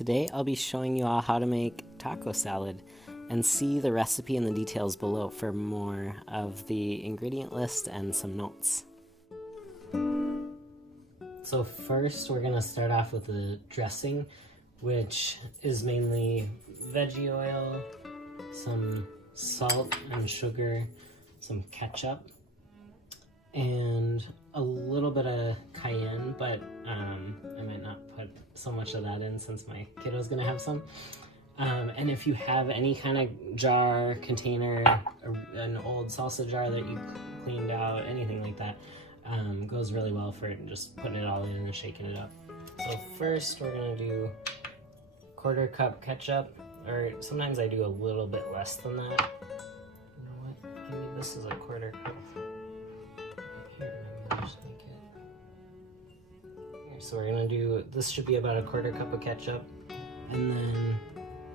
Today I'll be showing you all how to make taco salad, and see the recipe and the details below for more of the ingredient list and some notes. So first we're going to start off with the dressing, which is mainly veggie oil, some salt and sugar, some ketchup, and a little bit of cayenne, but I might not put so much of that in since my kiddo's gonna have some. And if you have any kind of jar, container, an old salsa jar that you cleaned out, anything like that, goes really well for just putting it all in and shaking it up. So first we're gonna do 1/4 cup ketchup, or sometimes I do a little bit less than that. You know what? Maybe this is a 1/4 cup. Here, maybe I'll just make it. Here, so we're gonna do, this should be about a 1/4 cup of ketchup, and then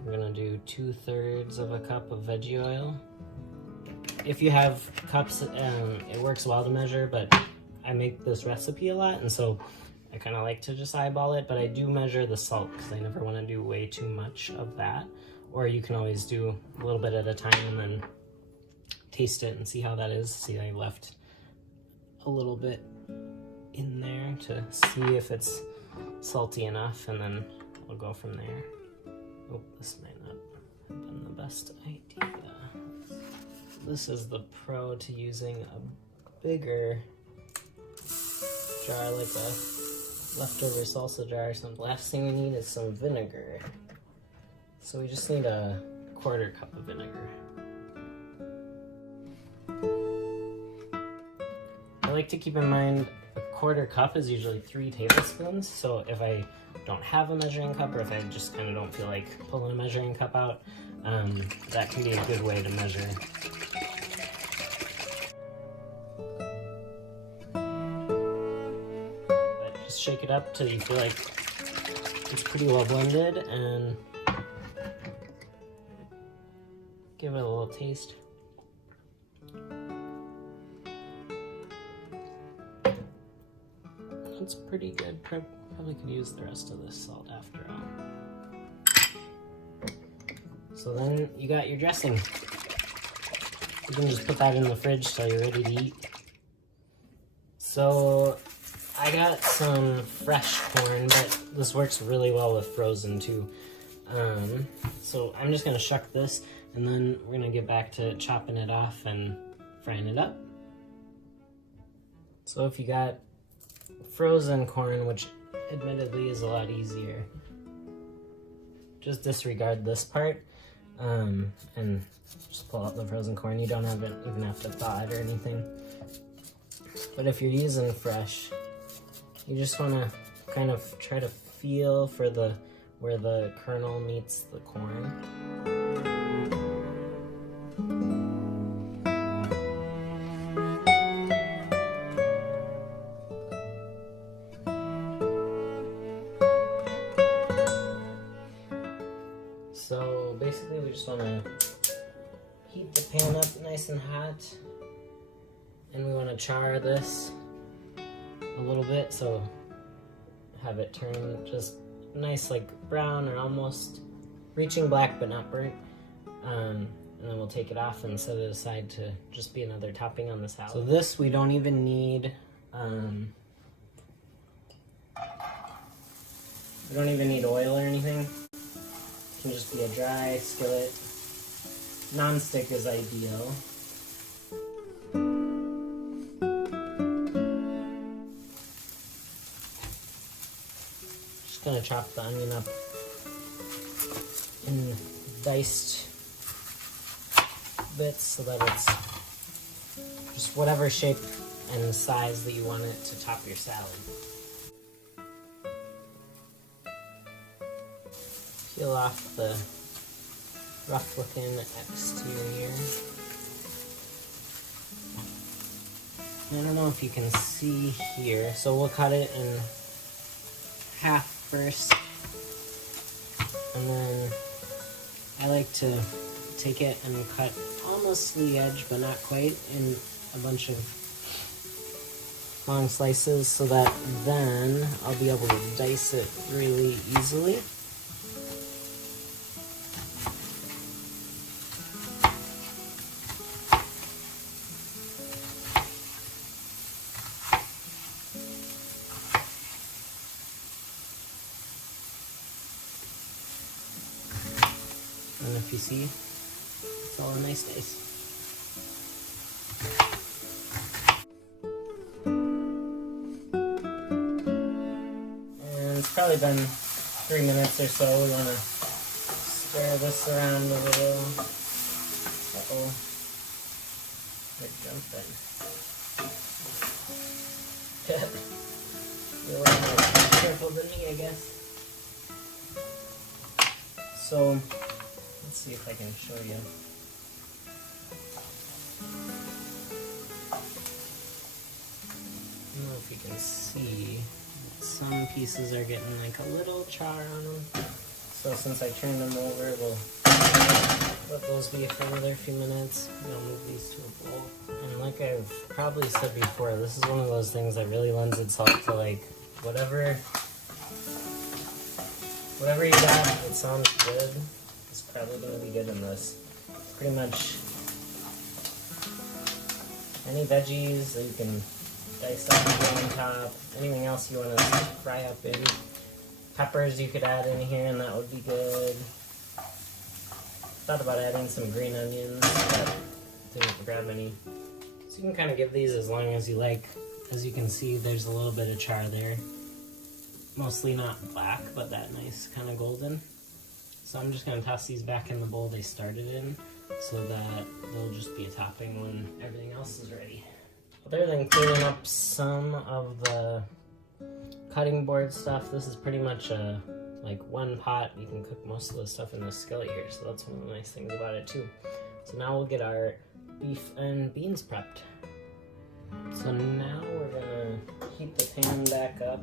we're gonna do 2/3 of a cup of veggie oil. If you have cups, it works well to measure, but I make this recipe a lot, and so I kind of like to just eyeball it, but I do measure the salt because I never want to do way too much of that. Or you can always do a little bit at a time and then taste it and see how that is. See, I left a little bit in there to see if it's salty enough, and then we'll go from there. Oh, this might not have been the best idea. This is the pro to using a bigger jar, like a leftover salsa jar or something. Last thing we need is some vinegar. So we just need a 1/4 cup of vinegar. I like to keep in mind a 1/4 cup is usually 3 tablespoons. So if I don't have a measuring cup, or if I just kind of don't feel like pulling a measuring cup out, that can be a good way to measure. Shake it up till you feel like it's pretty well blended, and give it a little taste. That's pretty good. Probably could use the rest of this salt after all. So then you got your dressing. You can just put that in the fridge till you're ready to eat. So I got some fresh corn, but this works really well with frozen too. So I'm just gonna shuck this, and then we're gonna get back to chopping it off and frying it up. So if you got frozen corn, which admittedly is a lot easier, just disregard this part, and just pull out the frozen corn. You don't even have to thaw it or anything. But if you're using fresh, you just want to kind of try to feel for where the kernel meets the corn. So basically we just want to heat the pan up nice and hot, and we want to char this a little bit, so have it turn just nice, like brown or almost reaching black but not burnt, and then we'll take it off and set it aside to just be another topping on the salad. So this we don't even need we don't even need oil or anything. It can just be a dry skillet. Non-stick is ideal. Gonna chop the onion up in diced bits so that it's just whatever shape and size that you want it to top your salad. Peel off the rough looking exterior. I don't know if you can see here, so we'll cut it in half first, and then I like to take it and cut almost to the edge but not quite in a bunch of long slices, so that then I'll be able to dice it really easily. And if you see, it's all a nice dice. And it's probably been 3 minutes or so. We want to stir this around a little. Uh-oh. It jumped in. You're a little more careful than me, I guess. So, let's see if I can show you. I don't know if you can see, some pieces are getting like a little char on them. So since I turned them over, we'll let those be for another few minutes. I'll move these to a bowl. And like I've probably said before, this is one of those things that really lends itself to like whatever you got that sounds good is probably going to be good in this. Pretty much any veggies that you can dice up and put on top, anything else you want to fry up in. Peppers you could add in here and that would be good. Thought about adding some green onions, but didn't grab any. So you can kind of give these as long as you like. As you can see, there's a little bit of char there. Mostly not black, but that nice kind of golden. So I'm just going to toss these back in the bowl they started in so that they'll just be a topping when everything else is ready. Other than cleaning up some of the cutting board stuff, this is pretty much like one pot. You can cook most of the stuff in the skillet here, so that's one of the nice things about it too. So now we'll get our beef and beans prepped. So now we're gonna heat the pan back up,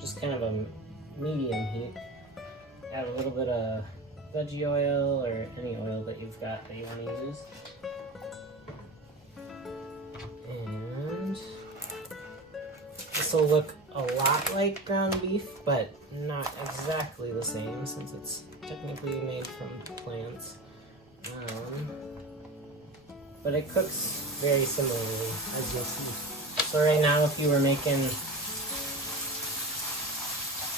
just kind of a medium heat. Add a little bit of veggie oil or any oil that you've got that you want to use. And this will look a lot like ground beef, but not exactly the same since it's technically made from plants. But it cooks very similarly, as you'll see. So right now, if you were making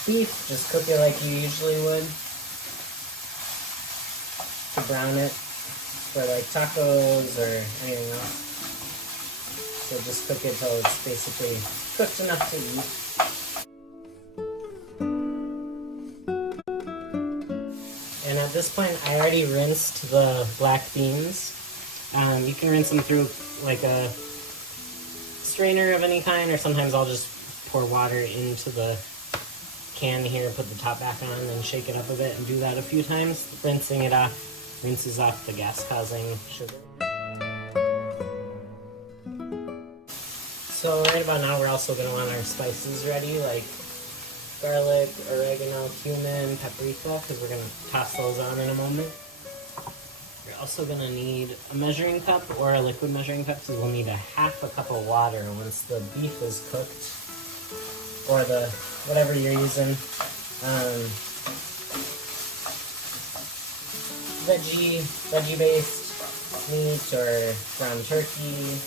beef, just cook it like you usually would to brown it for like tacos or anything else. So just cook it till it's basically cooked enough to eat. And at this point, I already rinsed the black beans. You can rinse them through like a strainer of any kind, or sometimes I'll just pour water into the can here, put the top back on, and shake it up a bit, and do that a few times. Rinsing it off rinses off the gas-causing sugar. So right about now, we're also going to want our spices ready, like garlic, oregano, cumin, paprika, because we're going to toss those on in a moment. You're also going to need a measuring cup or a liquid measuring cup, because we'll need a half a cup of water once the beef is cooked, or the whatever you're using. Veggie-based meat or ground turkey.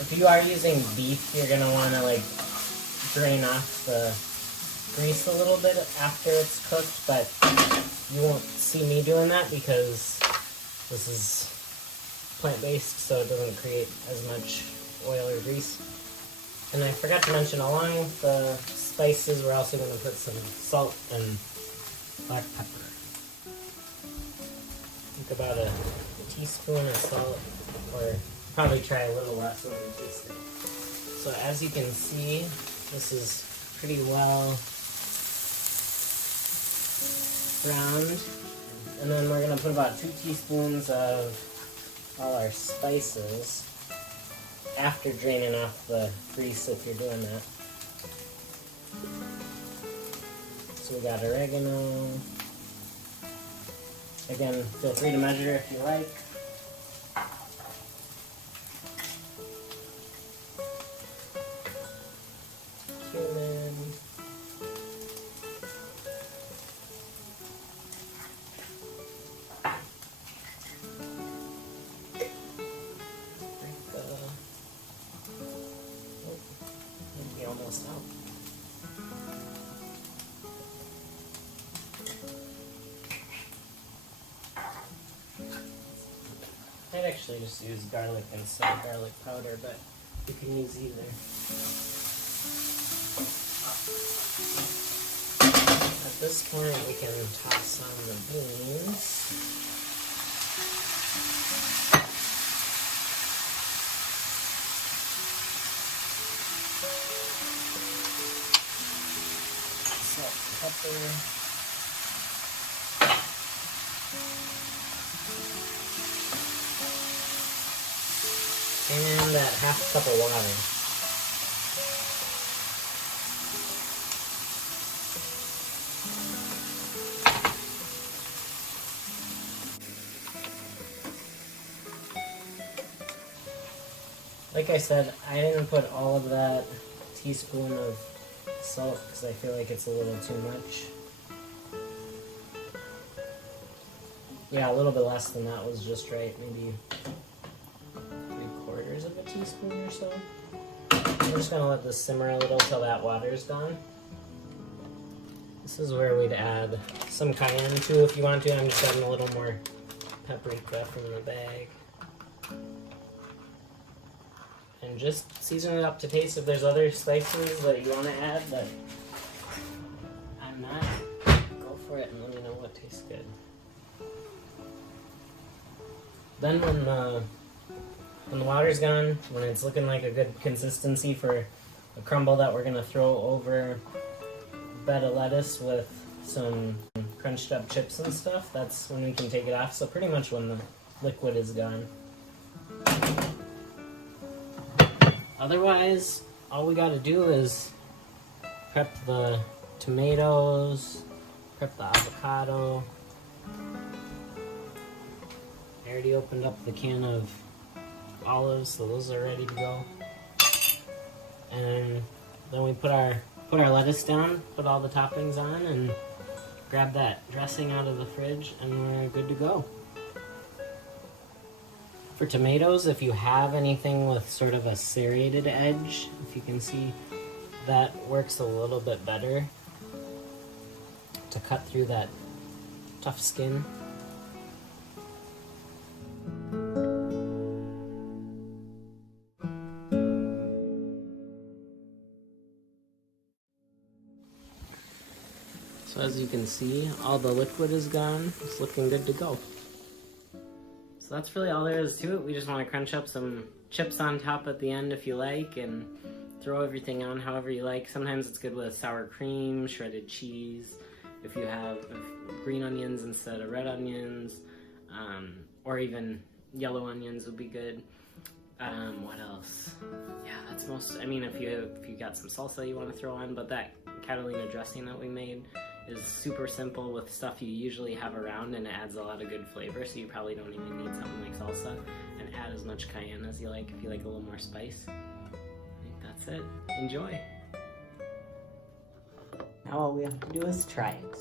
If you are using beef, you're going to want to like drain off the grease a little bit after it's cooked, but you won't see me doing that because this is plant-based, so it doesn't create as much oil or grease. And I forgot to mention, along with the spices, we're also going to put some salt and black pepper. Think about a teaspoon of salt, or probably try a little less when you taste it. So as you can see, this is pretty well browned. And then we're going to put about 2 teaspoons of all our spices after draining off the grease if you're doing that. So we got oregano. Again, feel free to measure if you like. Cumin. Maybe almost out. actually just use garlic instead of garlic powder, but you can use either. At this point, we can toss on the beans. Salt, pepper. And that half cup of water. Like I said, I didn't put all of that teaspoon of salt because I feel like it's a little too much. Yeah, a little bit less than that was just right, maybe 3/4 of a teaspoon or so. I'm just gonna let this simmer a little till that water's gone. This is where we'd add some cayenne too if you want to. I'm just adding a little more paprika from the bag. And just season it up to taste. If there's other spices that you want to add that I'm not, go for it and let me know what tastes good. Then when the water's gone, when it's looking like a good consistency for a crumble that we're going to throw over a bed of lettuce with some crunched up chips and stuff, that's when we can take it off. So pretty much when the liquid is gone. Otherwise, all we gotta do is prep the tomatoes, prep the avocado. I already opened up the can of olives, so those are ready to go. And then we put our lettuce down, put all the toppings on, and grab that dressing out of the fridge, and we're good to go. For tomatoes, if you have anything with sort of a serrated edge, if you can see, that works a little bit better to cut through that tough skin. So as you can see, all the liquid is gone. It's looking good to go. So that's really all there is to it. We just want to crunch up some chips on top at the end if you like, and throw everything on however you like. Sometimes it's good with sour cream, shredded cheese, if you have green onions instead of red onions, or even yellow onions would be good. What else? Yeah, that's most, I mean, if you got some salsa you want to throw on, but that Catalina dressing that we made is super simple with stuff you usually have around, and it adds a lot of good flavor, so you probably don't even need something like salsa. And add as much cayenne as you like if you like a little more spice. I think that's it. Enjoy! Now all we have to do is try it.